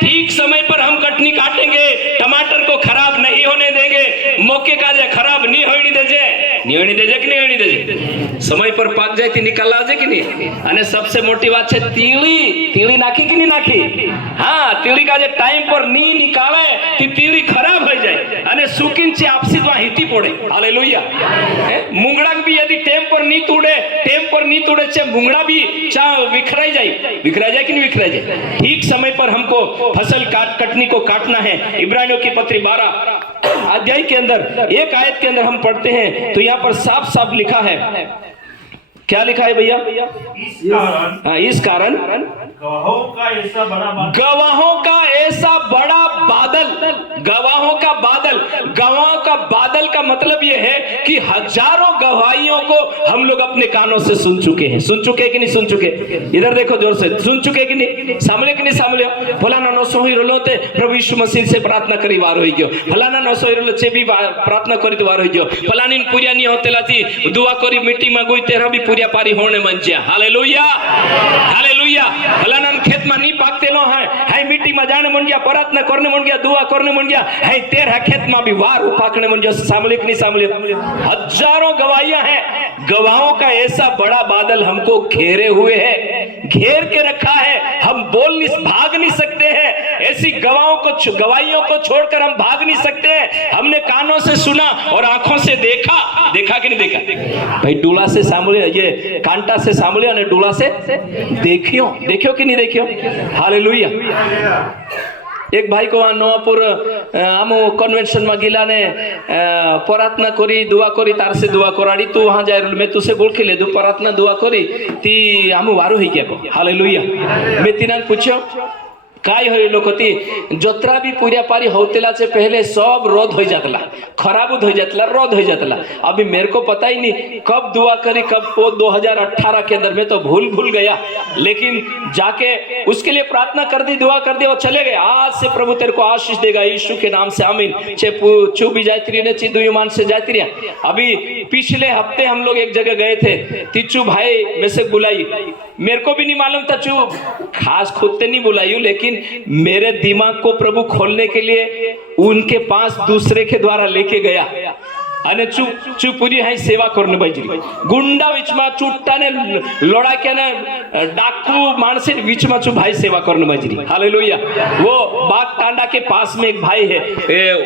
ठीक समय पर हम कटनी काटेंगे, टमाटर को खराब नहीं होने देंगे, मौके का जे खराब नहीं होने देजे कि नहीं होने देजे, समय पर पाक जाए थी निकाल लाजे कि नहीं। અને सबसे मोटी बात है तीली नाखी कि नहीं नाखी। हाँ, तीली का जे टाइम पर नहीं निकाले ती तीली खराब हो जाए અને सुकिन चे आपसी द्वा हिती पड़े। हालेलुया। मुंगड़ा भी यदि टेम पर नहीं तोड़े चे मुंगड़ा भी चा विखराई जाए कि नहीं विखराई जाए। ठीक समय पर हमको फसल कटनी को काटना है। इब्रानियों की पत्री 12 अध्याय के अंदर एक आयत के अंदर हम पढ़ते हैं तो यहाँ पर साफ साफ लिखा है, क्या लिखा है भैया? इस कारण गवाहों का ऐसा बड़ा बादल, गवाहों का बादल का मतलब यह है कि हजारों गवाहियों को हम लोग अपने कानों से सुन चुके हैं कि नहीं सुन चुके। इधर देखो जोर से, सुन चुके कि नहीं, सामले कि नहीं सामले। फलाना नो सोही रोलो ते प्रभु यीशु मसीह से प्रार्थना करी वार होई गयो, फलाना नो सोही रोलो चे भी प्रार्थना करी वार होई गयो, फलानी पूरिया नहीं होतेला थी दुआ करी मिट्टी में गोई तेरा भी पूरिया पारी होने मन जे। Hallelujah hallelujah. फलाना खेत में नहीं पाकते लो है मिट्टी में जाने मन गया, प्रार्थना करने मन गया, दुआ करने मन गया है, तेरा खेत में भी वार उपाकने मन गया। सामले कि नहीं सामले। हजारों गवाहियां हैं, गवाहों का ऐसा बड़ा बादल हमको घेरे हुए है, घेर के रखा है, हम भाग नहीं सकते हैं। ऐसी गवाहियों को छोड़कर हम भाग नहीं सकते हैं। हमने कानों से सुना और आंखों से देखा कि नहीं देखा भाई। डूला से सामले, ये कांटा से सामले और डूला से देखियो कि नहीं देखियो। हालेलुया। एक भाई को नवापुर आमो कन्वेंशन में गिला ने प्रार्थना करी दुआ करी, तार से दुआ कराड़ी तू वहां जाए मैं तुसे बोल के ले दू प्रार्थना दुआ करी ती आमो वारो ही क्या। हालेलुया। मैं तीना पूछो काय होई लोकती जोत्रा भी पूरा पारी होतेला से पहले सब रोध हो जातला, खराब हो जातला, रोध हो जातला। अभी मेरे को पता ही नहीं कब दुआ करी, कब वो 2018 के अंदर में तो भूल गया, लेकिन जाके उसके लिए प्रार्थना कर दी, दुआ कर दी और चले गए। आज से प्रभु तेरे को आशीष देगा यीशु के नाम से, आमीन। चू भी जाती ने चिदुमान से जाती रही। अभी पिछले हफ्ते हम लोग एक जगह गए थे, तिच्चू भाई में से बुलाई, मेरे को भी नहीं मालूम था, चू खास खुद से नहीं बुलाई, लेकिन मेरे दिमाग को प्रभु खोलने के लिए उनके पास दूसरे के द्वारा लेके गया। અને ચૂપુરી હાઈ સેવા કરને બાજરી ગુંડા વિચમાં ચૂટ્ટાને લોડાક્યાને डाकू मानसे विच में चू भाई सेवा करने बाजरी। हालेलुया। वो बाग टांडा के पास में एक भाई है,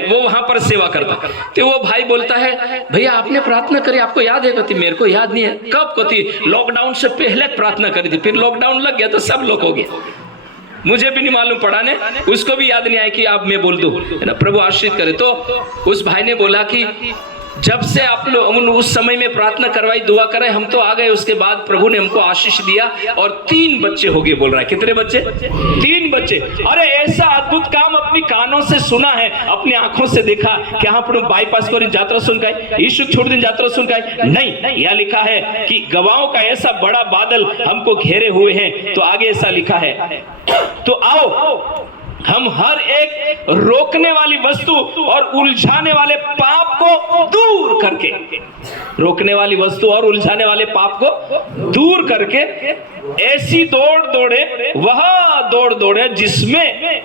वो वहां पर सेवा करता। तो वो भाई बोलता है भैया आपने प्रार्थना करी, आपको याद है? कहती मेरे को याद नहीं है। कब? कहती लॉकडाउन से पहले प्रार्थना करी थी, फिर लॉकडाउन लग गया तो सब लोग हो गया, मुझे भी नहीं मालूम पड़ा ने, उसको भी याद नहीं आया कि आप मैं बोल दूं, है ना, प्रभु आशीष करे। तो उस भाई ने बोला कि जब से आप लोग उस समय में प्रार्थना करवाई, दुआ कराई, हम तो आ गए, उसके बाद प्रभु ने हमको आशीष दिया और 3 बच्चे हो गए। बोल रहा है कितने बच्चे? 3 बच्चे। अरे ऐसा अद्भुत काम अपनी कानों से सुना है, अपनी आंखों से देखा। क्या आप बाईपास को यात्रा सुन गए, यीशु छोड़ दिन यात्रा सुन गए? नहीं, यह लिखा है कि गवाहों का ऐसा बड़ा बादल हमको घेरे हुए हैं। तो आगे ऐसा लिखा है, तो आओ हम हर एक रोकने वाली वस्तु और उलझाने वाले पाप को दूर करके, रोकने वाली वस्तु और उलझाने वाले पाप को दूर करके ऐसी वह दौड़ दौड़े जिसमें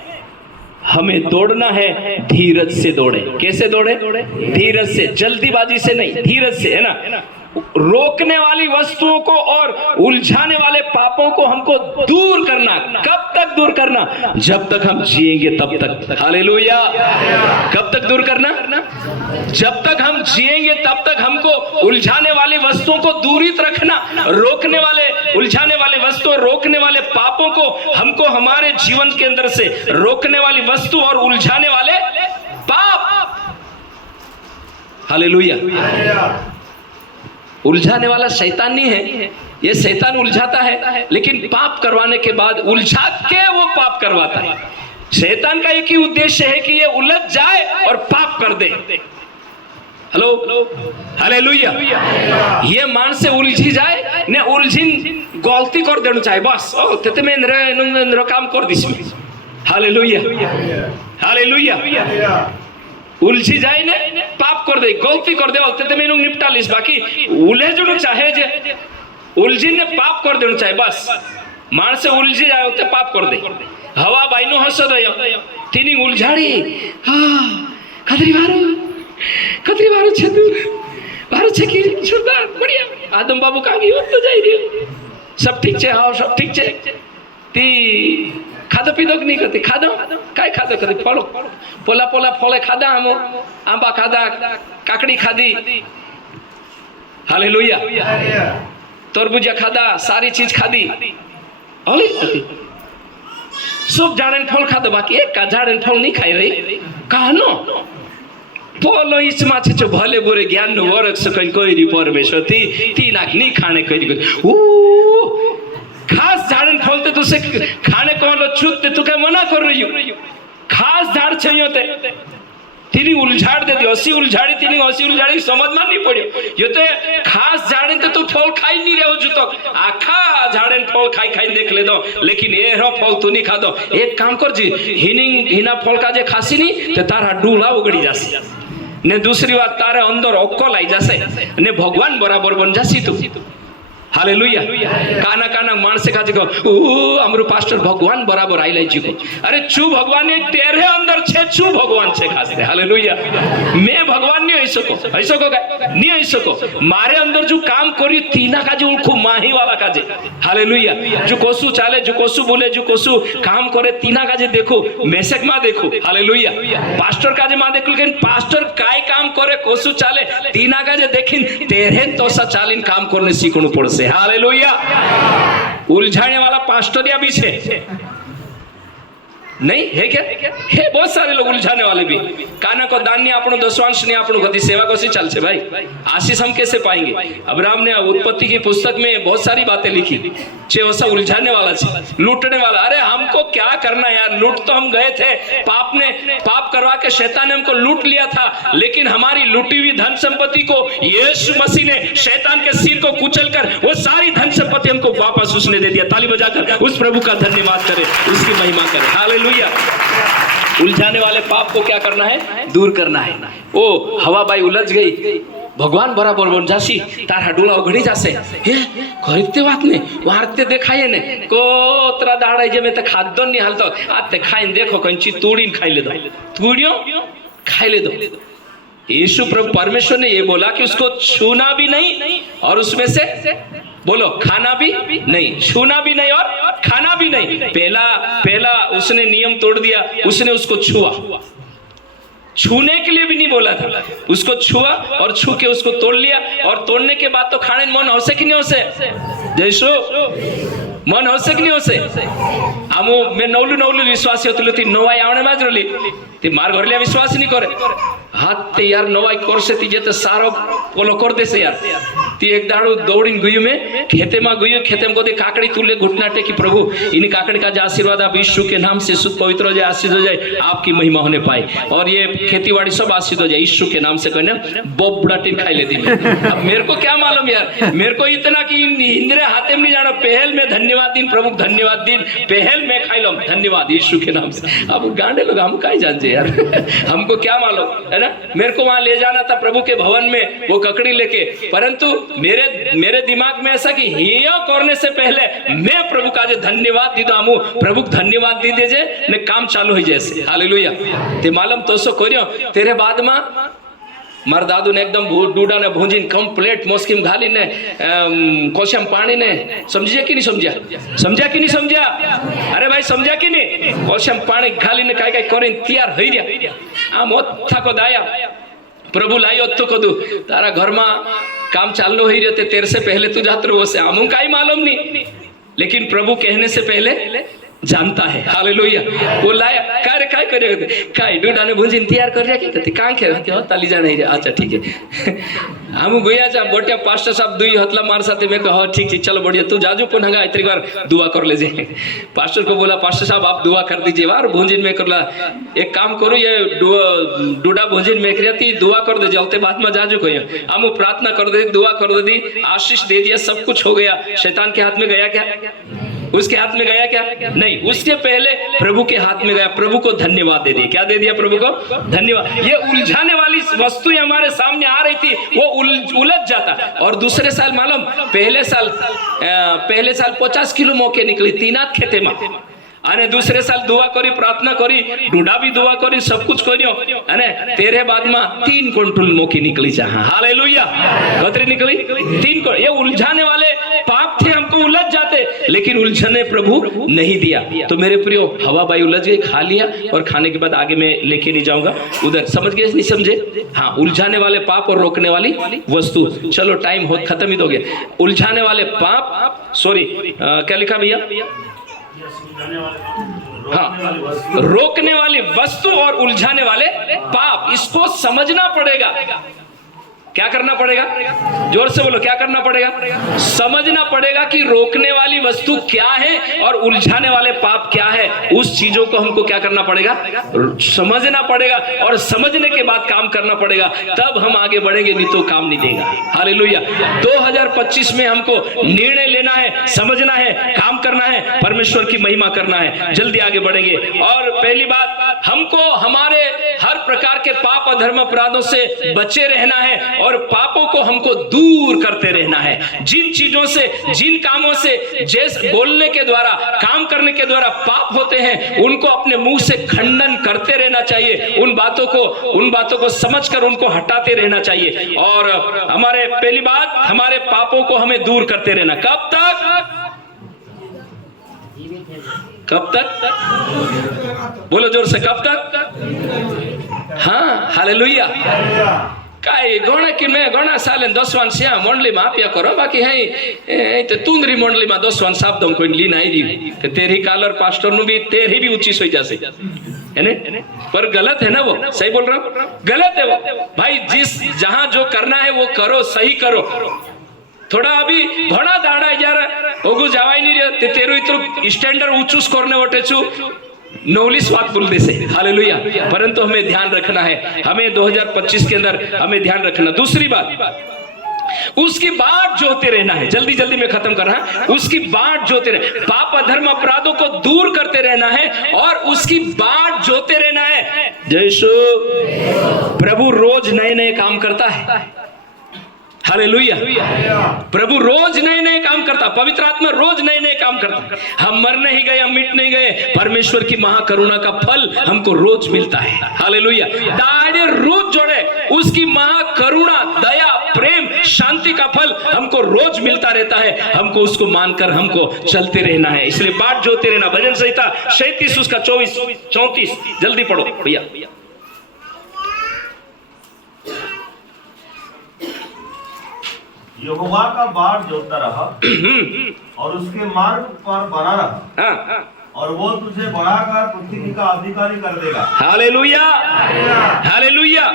हमें दौड़ना है, धीरज से दौड़े। कैसे दौड़े? धीरज से, जल्दीबाजी से नहीं, धीरज से, है ना। रोकने वाली वस्तुओं को और उलझाने वाले पापों को हमको दूर करना। कब तक दूर करना? जब तक हम जिएंगे तब तक। हालेलुया। कब तक दूर करना? जब तक हम जिएंगे तब तक हमको उलझाने वाली वस्तुओं को दूरित रखना। रोकने वाले, उलझाने वाले वस्तु और रोकने वाले पापों को हमको हमारे जीवन के अंदर से, रोकने वाली वस्तु और उलझाने वाले पाप। हालेलुया। उलझाने वाला शैतान नहीं है, ये शैतान उलझाता है, लेकिन पाप करवाने के बाद उलझा के वो पाप करवाता है। शैतान का एक ही उद्देश्य है कि ये उलझ जाए और पाप कर दे। Hello, hallelujah. ये मान से उलझी जाए ने, उलझिन गलती कर देना चाहे बस, ओ तेते में इंद्र काम कर दिस में। Hallelujah, hallelujah. उलझी जाए ने पाप कर दे, गलती कर दे, ते में निपटा लिस। बाकी उलझना चाहे जे उलझी ने पाप कर देना चाहे बस, मानसे उलझी जाए पाप कर दे। हवा बाईनो हसो दयो तीनी उलझाड़ी कतरी बारो छे तू बारो छे की सुरदार बढ़िया आदम बाबू कागी होत तो जाई रे सब ठीक छे हां सब ठीक छे ती खादो पीदो कि नहीं करती खादो काय खादो करती फलो पोला पोला फळे खादा हम आंबा खादा काकड़ी खादी हालेलुया तरबूजा खादा सारी चीज खादी ओली सब झाड़न फल खादो बाकी एक का झाड़न फल नहीं खाई रही कहनो पोलो इसमा छे जो भले बोरे ज्ञान नो वरक सकन कोई परमेश्वर ती नाक नहीं खाने कोई ओ खास झाड़न फल ते तुसे खाने को लो छूत तू क्या मना कर रही हो खास झाड़ चाहिए ते तीनी उलझाड़ दे दी असी उलझाड़ी तीनी असी उलझाड़ी समझ में नहीं पड़ियो यो ते खास झाड़न ते तू फल खाई नहीं रहो जो तो आखा झाड़न फल खाई देख ले दो लेकिन ये रो फल तू नहीं खा दो एक काम कर जी हिना फल का जे खासी नहीं ते तारा डूला उगड़ी जासी ने दूसरी बात तारे अंदर अक्कल आई जासे ने भगवान बराबर बन जासी तू हालेलुया काना काना मानसे का जिको हमरो पास्टर भगवान बराबर आई लाई जिको अरे चू भगवान एक तेरे अंदर छे चू भगवान छे खासते हालेलुया मैं भगवान नहीं होई सको नहीं होई सको मारे अंदर जो काम करी तीना का जो खूब माही वाला का जे हालेलुया जो कोसु चाले जो कोसु बोले जो कोसु काम करे तीना का जे देखो मैसेज मा देखो हालेलुया पास्टर का जे मा देखो लेकिन पास्टर काय काम करे कोसु चाले तीना का जे देखिन तेरे तोसा चालिन काम करने सीखणु पड़से हालेलुया उलझाने वाला पास्टर या भी छे नहीं है क्या है बहुत सारे लोग उलझाने वाले भी काना को दान नहीं आपनो दशवांश नहीं आपनो गति सेवा को सी चल से भाई आशीष हम कैसे पाएंगे अब्राहम ने उत्पत्ति की पुस्तक में बहुत सारी बातें लिखी छे वैसा उलझाने वाला छे लूटने वाला अरे हमको क्या करना यार लूट तो हम गए थे पाप करवा के शैतान ने हमको लूट लिया था लेकिन हमारी लूटी हुई धन संपत्ति को यीशु मसीह ने शैतान के सिर को कुचल कर वो सारी धन संपत्ति हमको वापस उसने दे दिया ताली बजाकर उस प्रभु का धन्यवाद करें उसकी महिमा करें हालेलुया उलझाने वाले पाप को क्या करना है दूर करना है ओ हवाबाई उलझ गई भगवान बराबर बन जासी तारा डोला उघड़ी जासे हे खरीदते बात ने वारते देखाये ने कोतरा दाड़ाई जे में त खाद्य नहीं हालतो आते खाइन देखो कंची तोड़ीन खाई ले दो तोड़ियो खाई ले दो यीशु प्रभु परमेश्वर ने ये बोला कि उसको छूना भी नहीं और उसमें से बोलो खाना भी नहीं छूना भी नहीं और खाना भी नहीं पहला उसने नियम तोड़ दिया उसने उसको छुआ छूने के लिए भी नहीं बोला था उसको छुआ और छू के उसको तोड़ लिया और तोड़ने के बाद तो खाने मन हो से कि नहीं हो से जैसो मन हो से कि नहीं हो से आमो मैं नौलू विश्वासी होतलो ती नवाई आवणे माजरली ती मार घरलिया विश्वास नहीं करे हाथ ते यार नवाई करसे ती जे तो सारो पोलो कर देसे यार ती एक दाड़ू दौड़ीन गयो में खेते में गयो खेते में को दे काकड़ी तुले घुटना टेकी प्रभु इन काकड़ी का जो आशीर्वाद आप यीशु के नाम से शुद्ध पवित्र हो जाए आशीष हो जाए आपकी महिमा होने पाए और ये खेतीबाड़ी सब आशीष हो जाए यीशु के नाम से कहना बोबड़ा टीन खाई लेती अब मेरे को क्या मालूम यार मेरे को इतना कि इंद्रे हाथे में नहीं जाना पहल में धन्यवाद दिन प्रभु धन्यवाद दिन पहल में खाई लो धन्यवाद यीशु के नाम से अब गांडे लोग हम क्या जानते यार हमको क्या मालूम है ना मेरे को वहां ले जाना था प्रभु के भवन में वो ककड़ी लेके परंतु मेरे दिमाग में ऐसा कि हिया करने से पहले मैं प्रभु का जो धन्यवाद दी दो प्रभु धन्यवाद दी दीजे ने काम चालू हो जैसे हालेलुया ते मालूम तो सो करियो तेरे बाद में मार दादू ने एकदम डूडा ने भूंजीन कंप्लीट मोस्किम घाली ने कोशम पानी ने समझिया कि नहीं समझा अरे भाई समझा कि नहीं कोशम पानी घाली ने काय करें तैयार हो रहा आम ओथा को दाया प्रभु लाइयो तो को दू तारा घर में काम चालू हो रहे थे तेरे से पहले तू जात रहो से आमू का ही मालूम नहीं लेकिन प्रभु कहने से पहले जानता है हालेलुया वो लाया काय करे काय डूडा ने भूंजीन तैयार कर रहा कि कां के हो ताली जा नहीं अच्छा ठीक है हम गया जा बोटिया पास्टर साहब दुई हतला मार साथे में कहा ठीक चलो बढ़िया तू जाजू पुनगा इतनी बार दुआ कर ले जे पास्टर को बोला पास्टर साहब आप दुआ कर दीजिए बार भूंजीन में करला एक काम करो ये डूडा भूंजीन में करती दुआ कर दे जलते बाद में जाजू कहियो हम प्रार्थना कर दे दुआ कर दी आशीष दे दिया सब कुछ हो गया शैतान के हाथ में गया क्या उसके हाथ में गया क्या नहीं उसके पहले प्रभु के हाथ में गया प्रभु को धन्यवाद दे दिया क्या दे दिया प्रभु को धन्यवाद ये उलझाने वाली वस्तु हमारे सामने आ रही थी वो उलझ जाता और दूसरे साल मालूम पहले साल 50 किलो मौके निकली तीनाथ खेते में अने दूसरे साल दुआ करी, प्रार्थना करी, ढूंढा भी दुआ करी, सब कुछ करियो अने तेरे बाद में 3 क्विंटल मोकी निकली चाह। हालेलुया। कतरी निकली? 3 क्विंटल। ये उलझाने वाले पाप थे, हमको उलझ जाते, लेकिन उलझने प्रभु नहीं दिया। तो मेरे प्रियो, हवा बाई उलझ गई, खा लिया, और खाने के बाद आगे मैं लेके नहीं जाऊंगा उधर। समझ गए नहीं समझे? हाँ, उलझाने वाले पाप और रोकने वाली वस्तु। चलो टाइम हो खत्म ही हो गया। उलझाने वाले पाप, सॉरी क्या लिखा भैया? हाँ, रोकने वाली वस्तु और उलझाने वाले पाप, इसको समझना पड़ेगा। क्या करना पड़ेगा? जोर से बोलो, क्या करना पड़ेगा? समझना पड़ेगा कि रोकने वाली वस्तु क्या है और उलझाने वाले पाप क्या है। उस चीजों को हमको क्या करना पड़ेगा? समझना पड़ेगा, और समझने के बाद काम करना पड़ेगा, तब हम आगे बढ़ेंगे, नहीं तो काम नहीं देगा। हालेलुया। 2025 में हमको निर्णय लेना है, समझना है, काम करना है, परमेश्वर की महिमा करना है, जल्दी आगे बढ़ेंगे। और पहली बात, हमको हमारे हर प्रकार के पाप अधर्म अपराधों से बचे रहना है, और पापों को हमको दूर करते रहना है। जिन चीजों से, जिन कामों से, जैसे बोलने के द्वारा, काम करने के द्वारा पाप होते हैं, उनको अपने मुंह से खंडन करते रहना चाहिए। उन बातों को समझकर उनको हटाते रहना चाहिए। और हमारे पहली बात, हमारे पापों को हमें दूर करते रहना। कब तक? कब तक? बोलो जोर से, कब तक? हाँ, हालेलुया। काय घणा कि मैं घणा साले 10 वान स्या मंडली में आप्या करो, बाकी है तो तुंदरी मंडली में 10 वान साब दम कोई लीन आई दी तो तेरी कालर पास्टर नु भी तेरी भी ऊंची सोई जासे, है ने? पर गलत है ना वो, सही बोल रहा हूं? गलत है वो भाई। जहां जो करना है वो करो, सही करो। थोड़ा अभी घणा दाड़ा यार ओगु जावाई नहीं रे ते तेरो इतरो स्टैंडर्ड ऊंचूस करने वटे छु नौलिस बात बोल दे से। हालेलुया। परंतु हमें ध्यान रखना है, हमें 2025 के अंदर हमें ध्यान रखना। दूसरी बात, उसकी बाट जोते रहना है। जल्दी जल्दी में खत्म कर रहा। उसकी बाट जोते रहना, पाप अधर्म अपराधों को दूर करते रहना है और उसकी बाट जोते रहना है। जैसो प्रभु रोज नए नए काम करता है। हालेलुया। प्रभु रोज नए नए काम करता, पवित्र आत्मा रोज नए नए काम करता। हम मर नहीं गए, हम मिट नहीं गए। परमेश्वर की महाकरुणा का फल हमको रोज मिलता है। हालेलुया। दाढ़े रोज जोड़े, उसकी महाकरुणा, दया, प्रेम, शांति का फल हमको रोज मिलता रहता है। हमको उसको मानकर हमको चलते रहना है। इसलिए बाट जोते रहना। भजन संहिता 37 उसका 24 34 जल्दी पढ़ो भैया। यहोवा का बाट जोतता रहा और उसके मार्ग पर बना रहा, और वो तुझे बढ़ाकर पृथ्वी का अधिकारी कर देगा। हालेलुया। हालेलुया।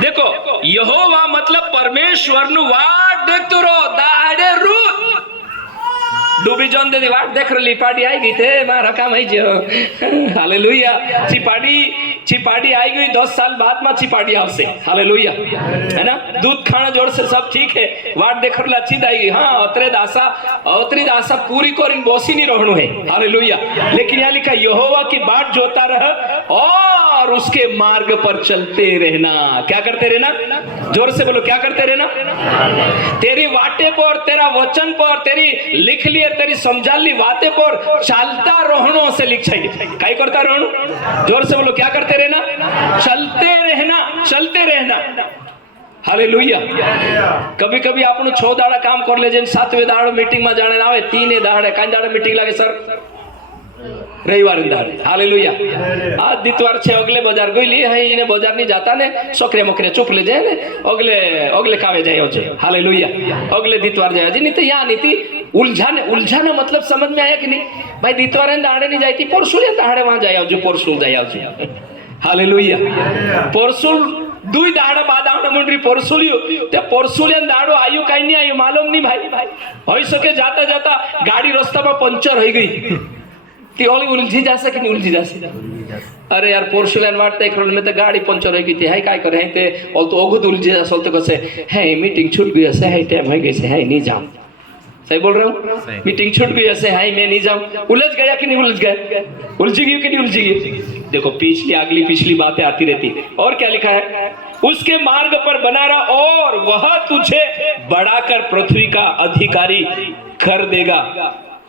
देखो, यहोवा मतलब परमेश्वर नु वाट देखतो रो, दाड़े रू डूबी जौन दे वाट देख रही, पाड़ी आई गई थे, मारा काम है जो। हालेलुया। चिपाड़ी आई गई 10 साल बाद में चिपाड़ी आवसे। हालेलुया, है ना? दूध खाना जोड़ से सब ठीक है, वाट देख रही अच्छी आई गई। हाँ, अतरी दासा पूरी कोरिन बोसी नहीं रहनु है। हालेलुया। लेकिन यहाँ लिखा, यहोवा की बाट जोता रह और उसके मार्ग पर चलते रहना। क्या करते रहना? जोर से बोलो, क्या करते रहना? तेरी वाटे पर, तेरा वचन पर, तेरी लिख लिए, तेरी समझा ली बातें पर चलता रहनो से लिख चाहिए। क्या करता रहनो? जोर से बोलो, क्या करते रहना? चलते रहना, चलते रहना। हालेलुया। कभी कभी आपनो 6 दाड़ा काम कर ले, जेन 7वें दाड़ो मीटिंग में जाने आवे, 3 दाड़े काई दाड़े मीटिंग लागे सर? रविवार दाड़े। हालेलुया। आज दितवार छे अगले बाजार गईली है, इने बाजार नहीं जाता ने, सोकरे मोकरे चुप ले जाए ने, अगले कावे जाए होजे। हालेलुया। अगले दितवार जाए जी, नहीं तो यहाँ नहीं थी। उलझाना मतलब समझ में आया कि नहीं भाई? दितवार दाड़े नहीं जाती, परसों दाड़े वहां जाए जो, परसों जाए। हालेलुया। परसों 2 दाड़ा बाद आवने मंडरी परसुलियो, ते परसुलियन दाड़ो आयु काई नहीं आयु मालूम नहीं भाई। होई सके जाता जाता गाड़ी रास्ता में पंचर हो गई, ती ओली उलझी जा सके, नहीं उलझी जा सके। अरे यार, पोर्सुलियन वाटते एक में तो गाड़ी पंचर हो गई थी। हाय काय करे हैं ते और तो ओगुद उलझी जा सोलते कसे है, मीटिंग छूट गई है, है टाइम हो गई से, है नहीं जाऊं। सही बोल रहा हूँ? मीटिंग छूट गई है, है मैं नहीं जाऊं। उलझ गया कि नहीं उलझ गया? उलझी गई कि नहीं उलझी गई? देखो, पिछली बातें आती रहती। और क्या लिखा है? उसके मार्ग पर बना रहा और वह तुझे बढ़ाकर पृथ्वी का अधिकारी कर देगा।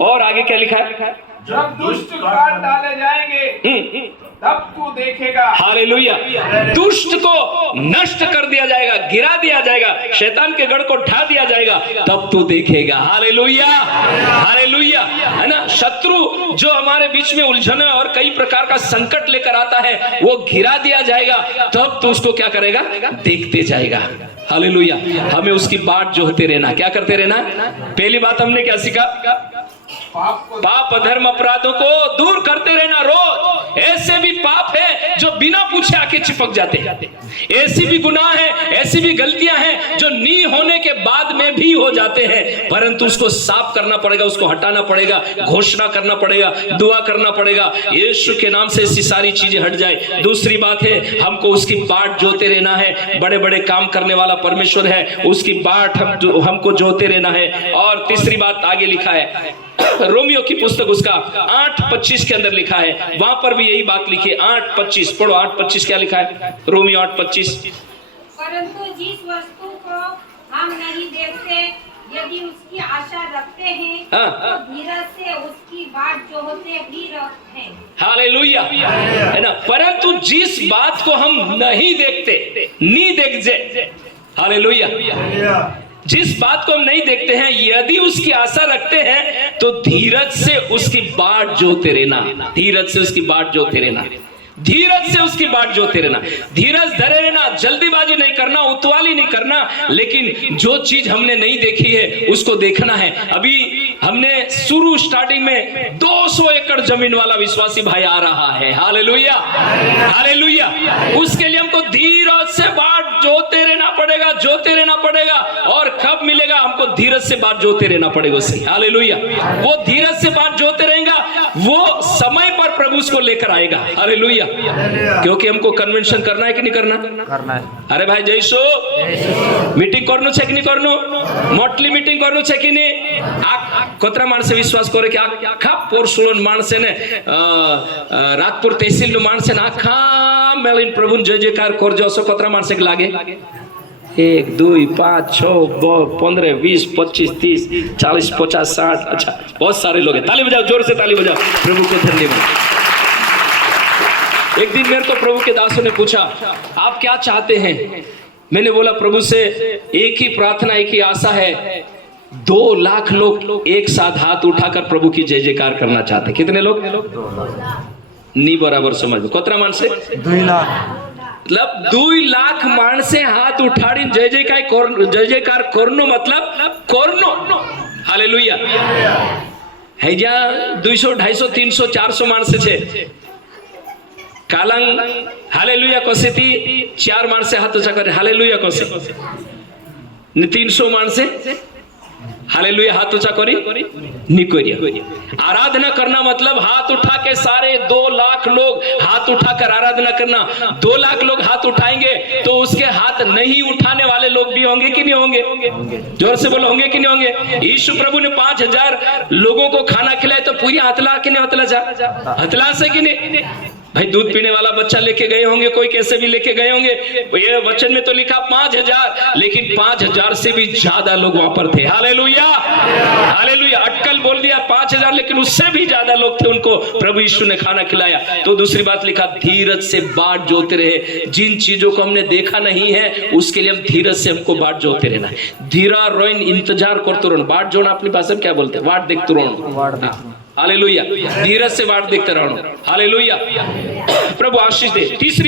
और आगे क्या लिखा है? जब दुष्ट काट डाले जाएंगे तब तू देखेगा। हालेलुया। दुष्ट को नष्ट कर दिया जाएगा, गिरा दिया जाएगा, शैतान के गढ़ को ढा दिया जाएगा, तब तू देखेगा। Hallelujah, hallelujah. है ना, शत्रु जो हमारे बीच में उलझन और कई प्रकार का संकट लेकर आता है, वो गिरा दिया जाएगा, तब तू उसको क्या करेगा? देखते जाएगा। हालेलुया। हमें उसकी बाट जोहते रहना। क्या करते रहना? पहली बात हमने क्या सीखा? पाप अधर्म अपराधों को दूर करते रहना रोज। ऐसे भी पाप है जो बिना पूछे आके चिपक जाते हैं, ऐसी भी गुनाह है, ऐसी भी गलतियां हैं जो नी होने के बाद में भी हो जाते हैं, परंतु उसको साफ करना पड़ेगा, उसको हटाना पड़ेगा, घोषणा करना पड़ेगा, दुआ करना पड़ेगा, यीशु के नाम से ऐसी सारी चीजें हट जाए। दूसरी बात है, हमको उसकी बाट जोते रहना है। बड़े बड़े काम करने वाला परमेश्वर है, उसकी बाट हमको जोते रहना है। और तीसरी बात आगे लिखा है, रोमियो की पुस्तक उसका 8:25 के अंदर लिखा है, वहां पर भी यही बात लिखी है। 8:25 पढ़ो। 8:25 क्या लिखा है? रोमियो 8:25। परंतु जिस वस्तु को हम नहीं देखते यदि उसकी आशा रखते हैं तो धीरज से उसकी बाट जोहते भी रहते हैं। हालेलुया, है ना। परंतु जिस बात को हम नहीं देखते, नहीं देखते, हालेलुया, जिस बात को हम नहीं देखते हैं यदि उसकी आशा रखते हैं तो धीरज से उसकी बाट जोते रहना। धीरज से उसकी बाट जोते रहना। धीरज से उसकी बाट जोते रहना। धीरज धरे रहना, जल्दीबाजी नहीं करना, उतवाली नहीं करना, लेकिन जो चीज हमने नहीं देखी है उसको देखना है। अभी हमने शुरू स्टार्टिंग में 200 एकड़ जमीन वाला विश्वासी भाई आ रहा है। Hallelujah, hallelujah. उसके लिए हमको धीरज से बाट जोते रहना पड़ेगा, जोते रहना पड़ेगा। और कब मिलेगा? हमको धीरज से बाट जोते रहना पड़ेगा उससे। हालेलुया। वो धीरज से बाट जोते रहेगा, वो समय पर प्रभु उसको लेकर आएगा। हालेलुया। क्योंकि हमको कन्वेंशन करना है कि नहीं करना? करना है। अरे भाई जयसो, मीटिंग करनो छे कि नहीं करनो? मोटली मीटिंग करनो छे कि नहीं? कोतरा माणसे विश्वास करे कि आखा पोरसुलोन माणसे ने रातपुर तहसील नु माणसे ने आखा मेलिन प्रभु जय जयकार करजो असो कोतरा माणसे के लागे? 1 2 5 6 15 20 25 30 40 50 60। अच्छा, बहुत सारे लोग हैं। ताली बजाओ, जोर से ताली बजाओ, प्रभु को धन्यवाद। एक दिन मेरे को प्रभु के दासों ने पूछा, आप क्या चाहते हैं? मैंने बोला, प्रभु से एक ही प्रार्थना, एक ही आशा है, 2 लाख लोग एक साथ हाथ उठाकर प्रभु की जय जयकार करना चाहते हैं। कितने लोग? 2 लाख। नहीं बराबर समझ में। कोतरा मान से 2 लाख, मतलब 2 लाख माणसे हाथ उठाड़ी जय जयकार करनो, मतलब करनो। हालेलुया। है जा 200 250 300 400 माणसे छे। कालंग हालेलुया कसे थी 4 माणसे हाथ ऊंचा करे हालेलुया कसे 300 माणसे हालेलुया हाथ ऊंचा करी निकोरिया। आराधना करना मतलब हाथ उठा के सारे 2 लाख लोग हाथ उठाकर आराधना करना। 2 लाख लोग हाथ उठाएंगे तो उसके हाथ नहीं उठाने वाले लोग भी होंगे कि नहीं होंगे? जोर से बोलो, होंगे कि नहीं होंगे? यीशु प्रभु ने 5000 लोगों को खाना खिलाया तो पूरी हथला के नहीं हथला जा हथला से कि नहीं? भाई दूध पीने वाला बच्चा लेके गए होंगे, कोई कैसे भी लेके गए होंगे। ये वचन में तो लिखा 5000, लेकिन 5000 से भी ज्यादा लोग वहां पर थे। Hallelujah, hallelujah. अटकल बोल दिया 5000, लेकिन उससे भी ज्यादा लोग थे, उनको प्रभु यीशु ने खाना खिलाया। तो दूसरी बात लिखा, धीरज से बाट जोते रहे। जिन चीजों को हमने देखा नहीं है उसके लिए हम धीरज से हमको बाट जोते रहना है। धीरा रोइन इंतजार करते रहो। बाट जोना अपनी भाषा में क्या बोलते हैं? वाट देखते रहो। हालेलुया। धीरज से वाट देखते रहो। हालेलुया। प्रभु आशीष दे। तीसरी